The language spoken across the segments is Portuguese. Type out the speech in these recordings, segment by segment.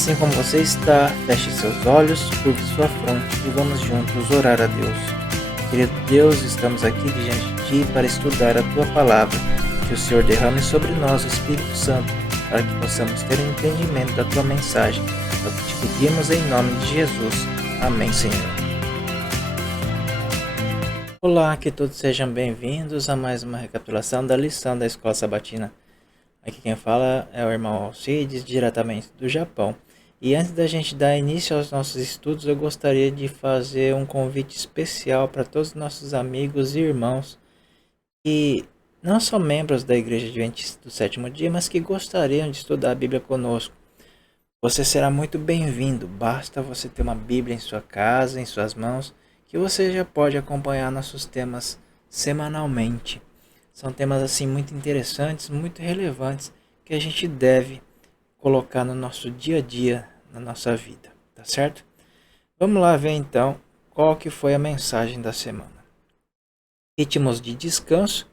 Assim como você está, feche seus olhos, curve sua fronte e vamos juntos orar a Deus. Querido Deus, estamos aqui diante de Ti para estudar a Tua Palavra. Que o Senhor derrame sobre nós o Espírito Santo, para que possamos ter um entendimento da Tua mensagem. É o que te pedimos em nome de Jesus. Amém, Senhor. Olá, que todos sejam bem-vindos a mais uma recapitulação da lição da Escola Sabatina. Aqui quem fala é o irmão Alcides, diretamente do Japão. E antes da gente dar início aos nossos estudos, eu gostaria de fazer um convite especial para todos os nossos amigos e irmãos que não são membros da Igreja Adventista do Sétimo Dia, mas que gostariam de estudar a Bíblia conosco. Você será muito bem-vindo, basta você ter uma Bíblia em sua casa, em suas mãos, que você já pode acompanhar nossos temas semanalmente. São temas assim muito interessantes, muito relevantes, que a gente deve colocar no nosso dia a dia, na nossa vida, tá certo? Vamos lá ver então qual que foi a mensagem da semana. Ritmos de descanso.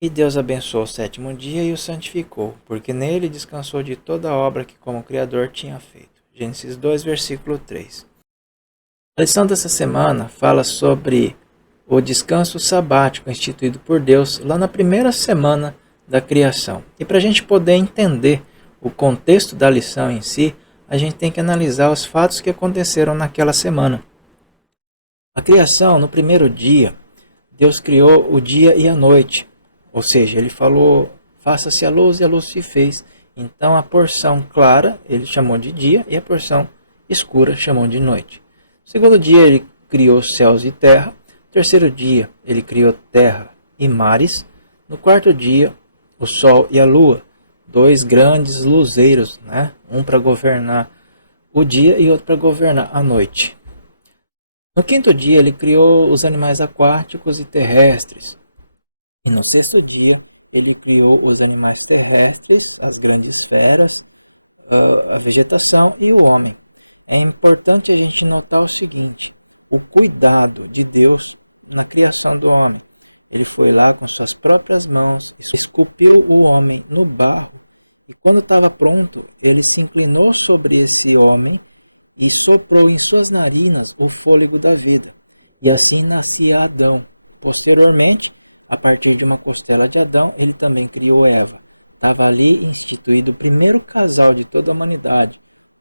E Deus abençoou o sétimo dia e o santificou, porque nele descansou de toda a obra que como Criador tinha feito. Gênesis 2, versículo 3. A lição dessa semana fala sobre o descanso sabático instituído por Deus lá na primeira semana da criação. E para a gente poder entender o contexto da lição em si, a gente tem que analisar os fatos que aconteceram naquela semana. A criação, no primeiro dia, Deus criou o dia e a noite. Ou seja, ele falou, faça-se a luz e a luz se fez. Então a porção clara ele chamou de dia e a porção escura chamou de noite. No segundo dia ele criou céus e terra. No terceiro dia ele criou terra e mares. No quarto dia o sol e a lua, dois grandes luzeiros, né? Um para governar o dia e outro para governar a noite. No quinto dia ele criou os animais aquáticos e terrestres. E no sexto dia, ele criou os animais terrestres, as grandes feras, a vegetação e o homem. É importante a gente notar o seguinte, o cuidado de Deus na criação do homem. Ele foi lá com suas próprias mãos, esculpiu o homem no barro, e quando estava pronto, ele se inclinou sobre esse homem e soprou em suas narinas o fôlego da vida. E assim nascia Adão. Posteriormente, a partir de uma costela de Adão, ele também criou Eva. Estava ali instituído o primeiro casal de toda a humanidade,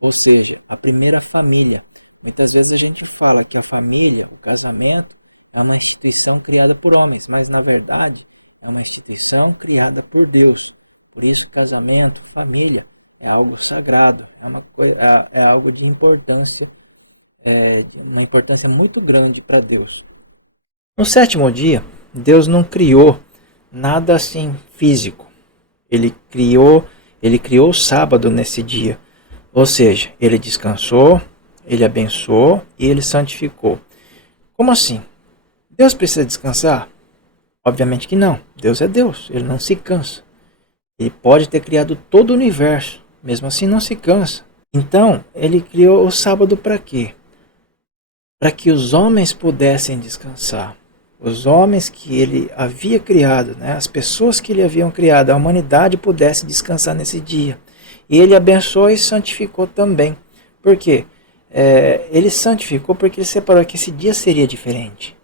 ou seja, a primeira família. Muitas vezes a gente fala que a família, o casamento, é uma instituição criada por homens, mas na verdade é uma instituição criada por Deus. Por isso, casamento, família, é algo sagrado, é algo de importância, uma importância muito grande para Deus. No sétimo dia, Deus não criou nada assim físico. Ele criou o sábado nesse dia. Ou seja, ele descansou, ele abençoou e ele santificou. Como assim? Deus precisa descansar? Obviamente que não. Deus é Deus, ele não se cansa. Ele pode ter criado todo o universo, mesmo assim não se cansa. Então, ele criou o sábado para quê? Para que os homens pudessem descansar. Os homens que ele havia criado, né, as pessoas que ele havia criado, a humanidade pudesse descansar nesse dia. E ele abençoou e santificou também. Por quê? Ele santificou porque ele separou que esse dia seria diferente.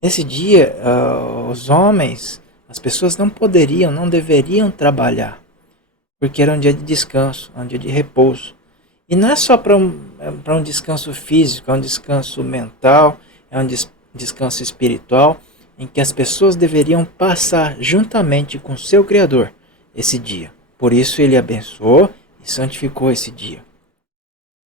Nesse dia, os homens, as pessoas não deveriam trabalhar. Porque era um dia de descanso, um dia de repouso. E não é só para um descanso físico, é um descanso mental, é um descanso espiritual, em que as pessoas deveriam passar juntamente com seu Criador esse dia. Por isso ele abençoou e santificou esse dia.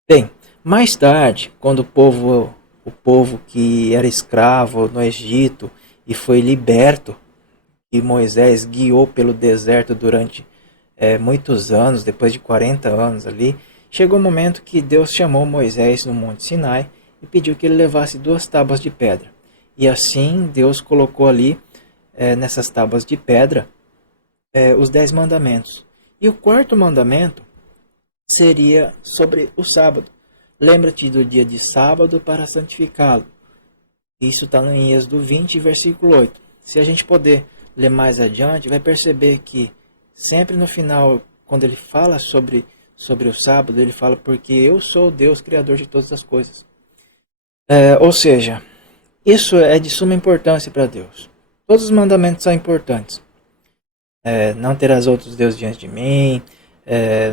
Bem, mais tarde, quando o povo que era escravo no Egito e foi liberto, e Moisés guiou pelo deserto durante muitos anos, depois de 40 anos ali, chegou o momento que Deus chamou Moisés no Monte Sinai e pediu que ele levasse 2 tábuas de pedra. E assim Deus colocou ali, nessas tábuas de pedra, os 10 mandamentos. E o quarto mandamento seria sobre o sábado. Lembra-te do dia de sábado para santificá-lo. Isso está em Êxodo 20, versículo 8. Se a gente poder ler mais adiante, vai perceber que sempre no final, quando ele fala sobre sobre o sábado, ele fala, porque eu sou o Deus criador de todas as coisas. Ou seja, isso é de suma importância para Deus. Todos os mandamentos são importantes. Não terás outros deuses diante de mim,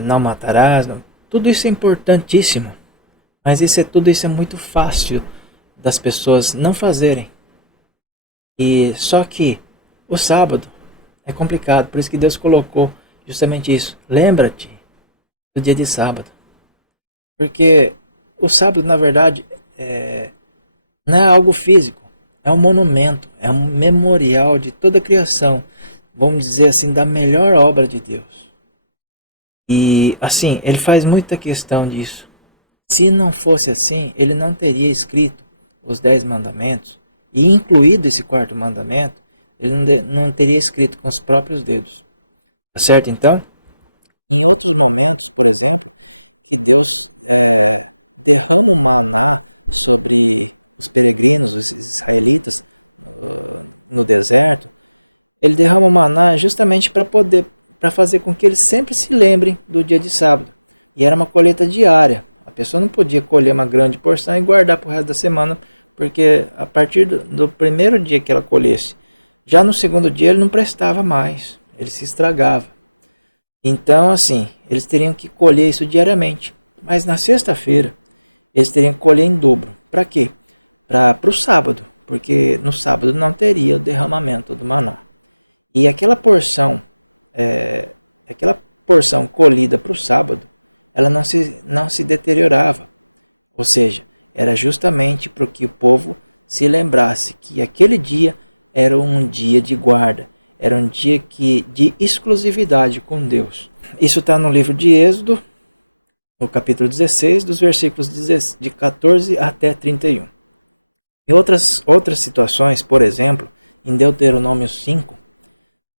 não matarás, não. Tudo isso é importantíssimo. Mas tudo isso é muito fácil das pessoas não fazerem. E só que o sábado é complicado, por isso que Deus colocou justamente isso. Lembra-te do dia de sábado. Porque o sábado, na verdade, não é algo físico. É um monumento, é um memorial de toda a criação. Vamos dizer assim, da melhor obra de Deus. E assim, ele faz muita questão disso. Se não fosse assim, ele não teria escrito os 10 mandamentos, e incluído esse quarto mandamento, ele não teria escrito com os próprios dedos. Tá certo, então?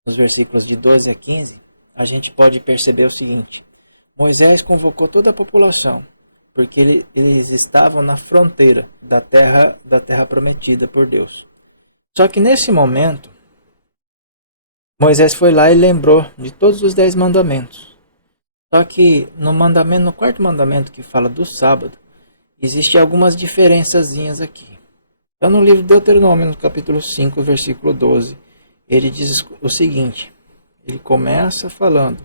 Nos versículos de 12 a 15, a gente pode perceber o seguinte: Moisés convocou toda a população, porque eles estavam na fronteira da terra prometida por Deus. Só que nesse momento, Moisés foi lá e lembrou de todos os 10 mandamentos. Só que no quarto mandamento que fala do sábado, existem algumas diferençazinhas aqui. Então no livro de Deuteronômio, no capítulo 5, versículo 12, ele diz o seguinte, ele começa falando,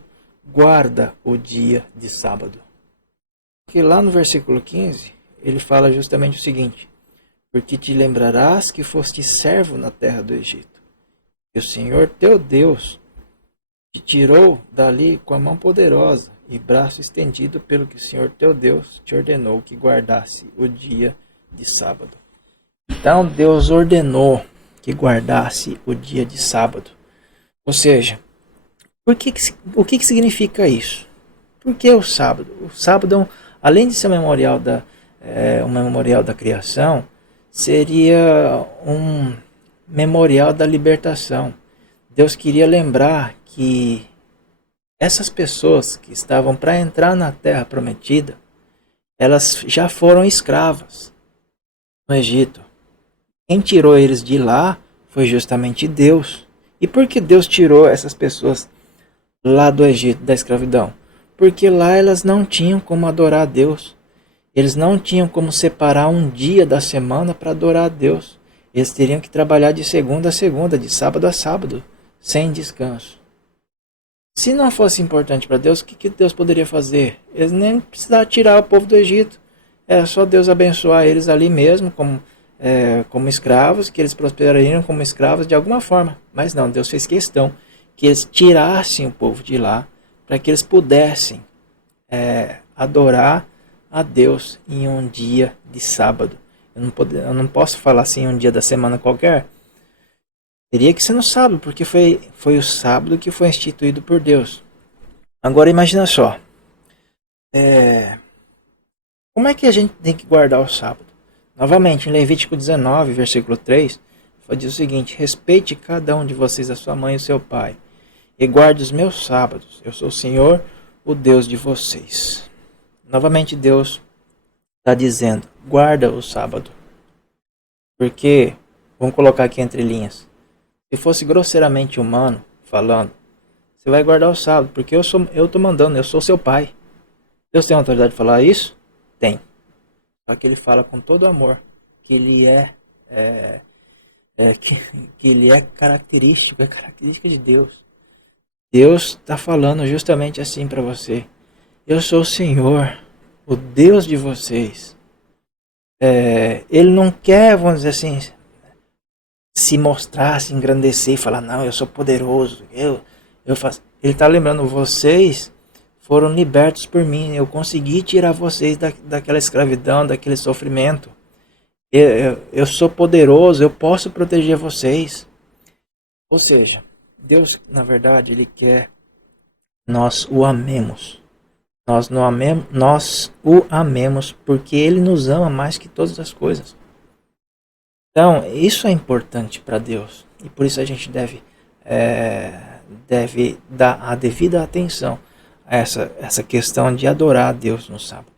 guarda o dia de sábado. Porque lá no versículo 15, ele fala justamente o seguinte, porque te lembrarás que foste servo na terra do Egito, e o Senhor teu Deus te tirou dali com a mão poderosa e braço estendido, pelo que o Senhor teu Deus te ordenou que guardasse o dia de sábado. Então Deus ordenou que guardasse o dia de sábado. Ou seja, o que significa isso? Por que o sábado? O sábado, além de ser um memorial da criação, seria um memorial da libertação. Deus queria lembrar que essas pessoas que estavam para entrar na terra prometida, elas já foram escravas no Egito. Quem tirou eles de lá foi justamente Deus. E por que Deus tirou essas pessoas lá do Egito, da escravidão? Porque lá elas não tinham como adorar a Deus. Eles não tinham como separar um dia da semana para adorar a Deus. Eles teriam que trabalhar de segunda a segunda, de sábado a sábado, sem descanso. Se não fosse importante para Deus, o que Deus poderia fazer? Eles nem precisavam tirar o povo do Egito. Era só Deus abençoar eles ali mesmo, como escravos, que eles prosperariam como escravos de alguma forma. Mas não, Deus fez questão que eles tirassem o povo de lá, para que eles pudessem adorar a Deus em um dia de sábado. Eu não posso falar assim em um dia da semana qualquer. Teria que ser no sábado, porque foi o sábado que foi instituído por Deus. Agora imagina só. Como é que a gente tem que guardar o sábado? Novamente, em Levítico 19, versículo 3, diz o seguinte: respeite cada um de vocês a sua mãe e o seu pai, e guarde os meus sábados. Eu sou o Senhor, o Deus de vocês. Novamente Deus está dizendo, guarda o sábado. Porque, vamos colocar aqui entre linhas, se fosse grosseiramente humano falando, você vai guardar o sábado, porque eu estou mandando, eu sou seu pai. Deus tem autoridade de falar isso? Tem. Só que ele fala com todo amor, que ele é, que ele é característica de Deus. Deus está falando justamente assim para você. Eu sou o Senhor, o Deus de vocês. Ele não quer, vamos dizer assim, se mostrar, se engrandecer e falar, não, eu sou poderoso, eu faço. Ele está lembrando, vocês foram libertos por mim, eu consegui tirar vocês daquela escravidão, daquele sofrimento. Eu sou poderoso, eu posso proteger vocês. Ou seja, Deus, na verdade, Ele quer nós o amemos. Nós o amemos porque Ele nos ama mais que todas as coisas. Então, isso é importante para Deus. E por isso a gente deve dar a devida atenção a essa questão de adorar a Deus no sábado.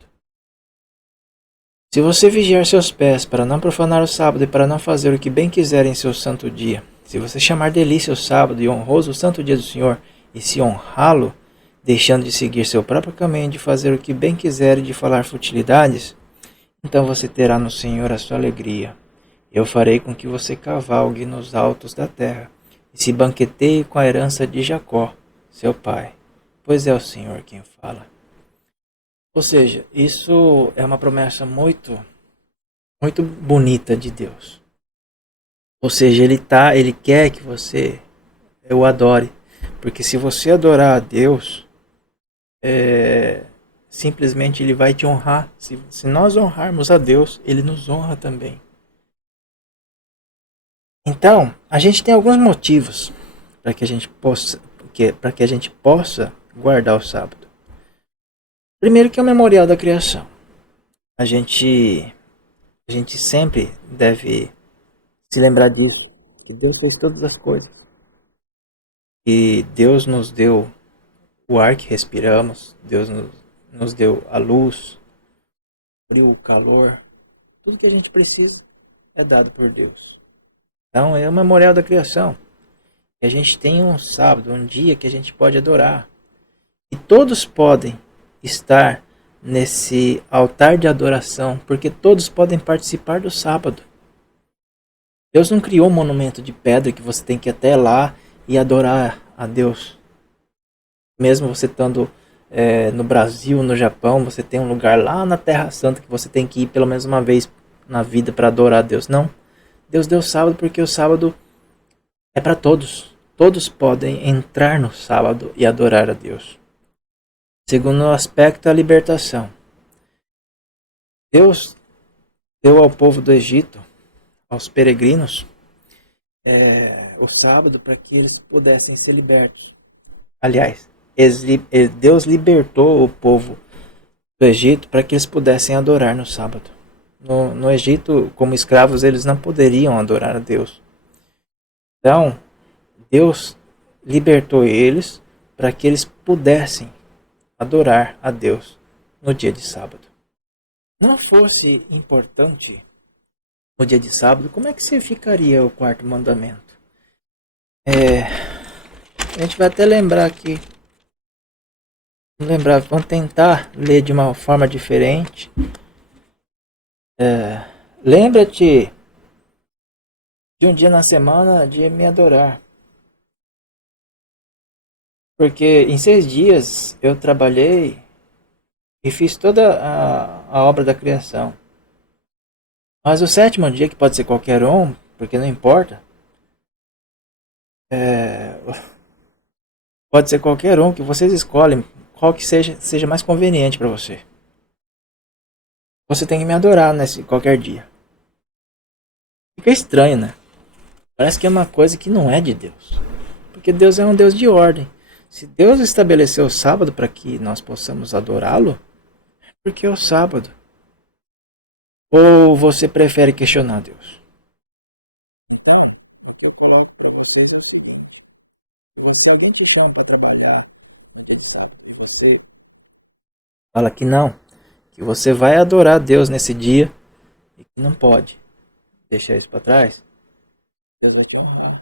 Se você vigiar seus pés para não profanar o sábado e para não fazer o que bem quiser em seu santo dia, se você chamar delícia o sábado e honroso o santo dia do Senhor, e se honrá-lo, deixando de seguir seu próprio caminho, de fazer o que bem quiser e de falar futilidades, então você terá no Senhor a sua alegria. Eu farei com que você cavalgue nos altos da terra, e se banqueteie com a herança de Jacó, seu pai, pois é o Senhor quem fala. Ou seja, isso é uma promessa muito, muito bonita de Deus. Ou seja, ele quer que você o adore, porque se você adorar a Deus, simplesmente Ele vai te honrar. Se nós honrarmos a Deus, Ele nos honra também. Então, a gente tem alguns motivos para que a gente possa guardar o sábado. Primeiro que é o memorial da criação. A gente sempre deve se lembrar disso, que Deus fez todas as coisas. E Deus nos deu o ar que respiramos, Deus nos deu a luz, o frio, o calor, tudo que a gente precisa é dado por Deus. Então é o memorial da criação. E a gente tem um sábado, um dia que a gente pode adorar. E todos podem estar nesse altar de adoração, porque todos podem participar do sábado. Deus não criou um monumento de pedra que você tem que ir até lá e adorar a Deus. Mesmo você estando no Brasil, no Japão, você tem um lugar lá na Terra Santa que você tem que ir pelo menos uma vez na vida para adorar a Deus. Não. Deus deu sábado porque o sábado é para todos. Todos podem entrar no sábado e adorar a Deus. Segundo aspecto, a libertação. Deus deu ao povo do Egito, aos peregrinos, o sábado para que eles pudessem ser libertos. Aliás, Deus libertou o povo do Egito para que eles pudessem adorar no sábado. No Egito, como escravos, eles não poderiam adorar a Deus. Então, Deus libertou eles para que eles pudessem adorar a Deus no dia de sábado. Não fosse importante no dia de sábado, como é que você ficaria o quarto mandamento? A gente vai até lembrar aqui. Vamos tentar ler de uma forma diferente. Lembra-te de um dia na semana de me adorar. Porque em 6 dias eu trabalhei e fiz toda a obra da criação. Mas o 7º dia, que pode ser qualquer um, porque não importa, pode ser qualquer um que vocês escolhem, qual que seja mais conveniente para você. Você tem que me adorar nesse qualquer dia. Fica estranho, né? Parece que é uma coisa que não é de Deus. Porque Deus é um Deus de ordem. Se Deus estabeleceu o sábado para que nós possamos adorá-lo, é porque é o sábado. Ou você prefere questionar Deus? Então, o que eu coloco para vocês é o seguinte: se alguém te chama para trabalhar naquele sábado, você fala que não, que você vai adorar a Deus nesse dia e que não pode deixar isso para trás, Deus vai te honrar.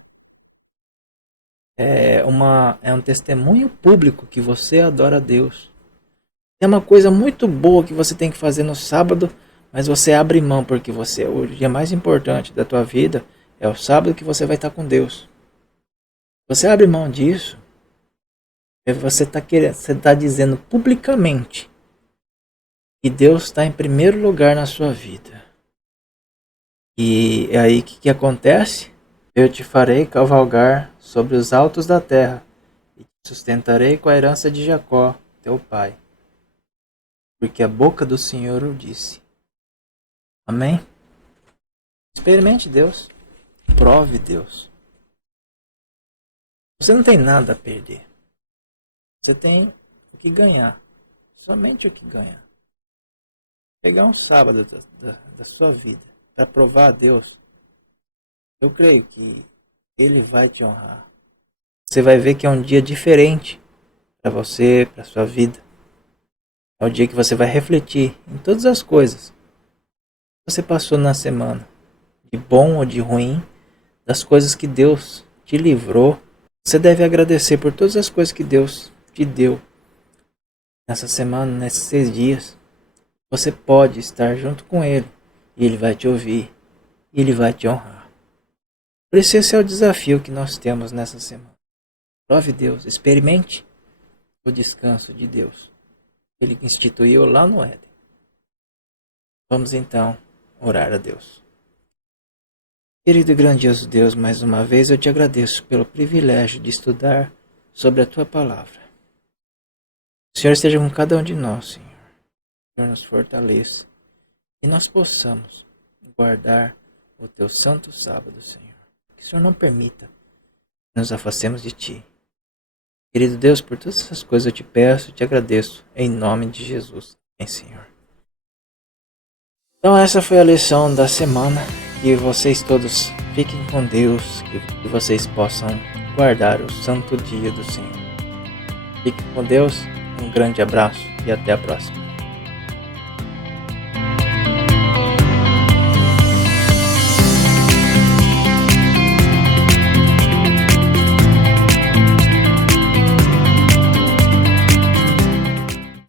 É um testemunho público que você adora a Deus. É uma coisa muito boa que você tem que fazer no sábado, mas você abre mão porque o dia mais importante da tua vida é o sábado que você vai estar com Deus. Você abre mão disso, você está dizendo publicamente que Deus está em primeiro lugar na sua vida. E é aí que acontece? Eu te farei cavalgar sobre os altos da terra e te sustentarei com a herança de Jacó, teu pai. Porque a boca do Senhor o disse. Amém? Experimente Deus. Prove Deus. Você não tem nada a perder. Você tem o que ganhar. Somente o que ganhar. Pegar um sábado da sua vida para provar a Deus. Eu creio que Ele vai te honrar. Você vai ver que é um dia diferente para você, para sua vida. É o dia que você vai refletir em todas as coisas que você passou na semana, de bom ou de ruim, das coisas que Deus te livrou. Você deve agradecer por todas as coisas que Deus te deu nessa semana, nesses 6 dias. Você pode estar junto com Ele e Ele vai te ouvir e Ele vai te honrar. Por isso esse é o desafio que nós temos nessa semana. Prove Deus, experimente o descanso de Deus. Ele instituiu lá no Éden. Vamos então orar a Deus. Querido e grandioso Deus, mais uma vez eu te agradeço pelo privilégio de estudar sobre a Tua Palavra. O Senhor esteja com cada um de nós, Senhor. O Senhor nos fortaleça e nós possamos guardar o Teu santo sábado, Senhor. Que o Senhor não permita que nos afastemos de Ti. Querido Deus, por todas essas coisas eu te peço e te agradeço, em nome de Jesus. Amém, Senhor. Então essa foi a lição da semana. Que vocês todos fiquem com Deus, que vocês possam guardar o santo dia do Senhor. Fiquem com Deus, um grande abraço e até a próxima.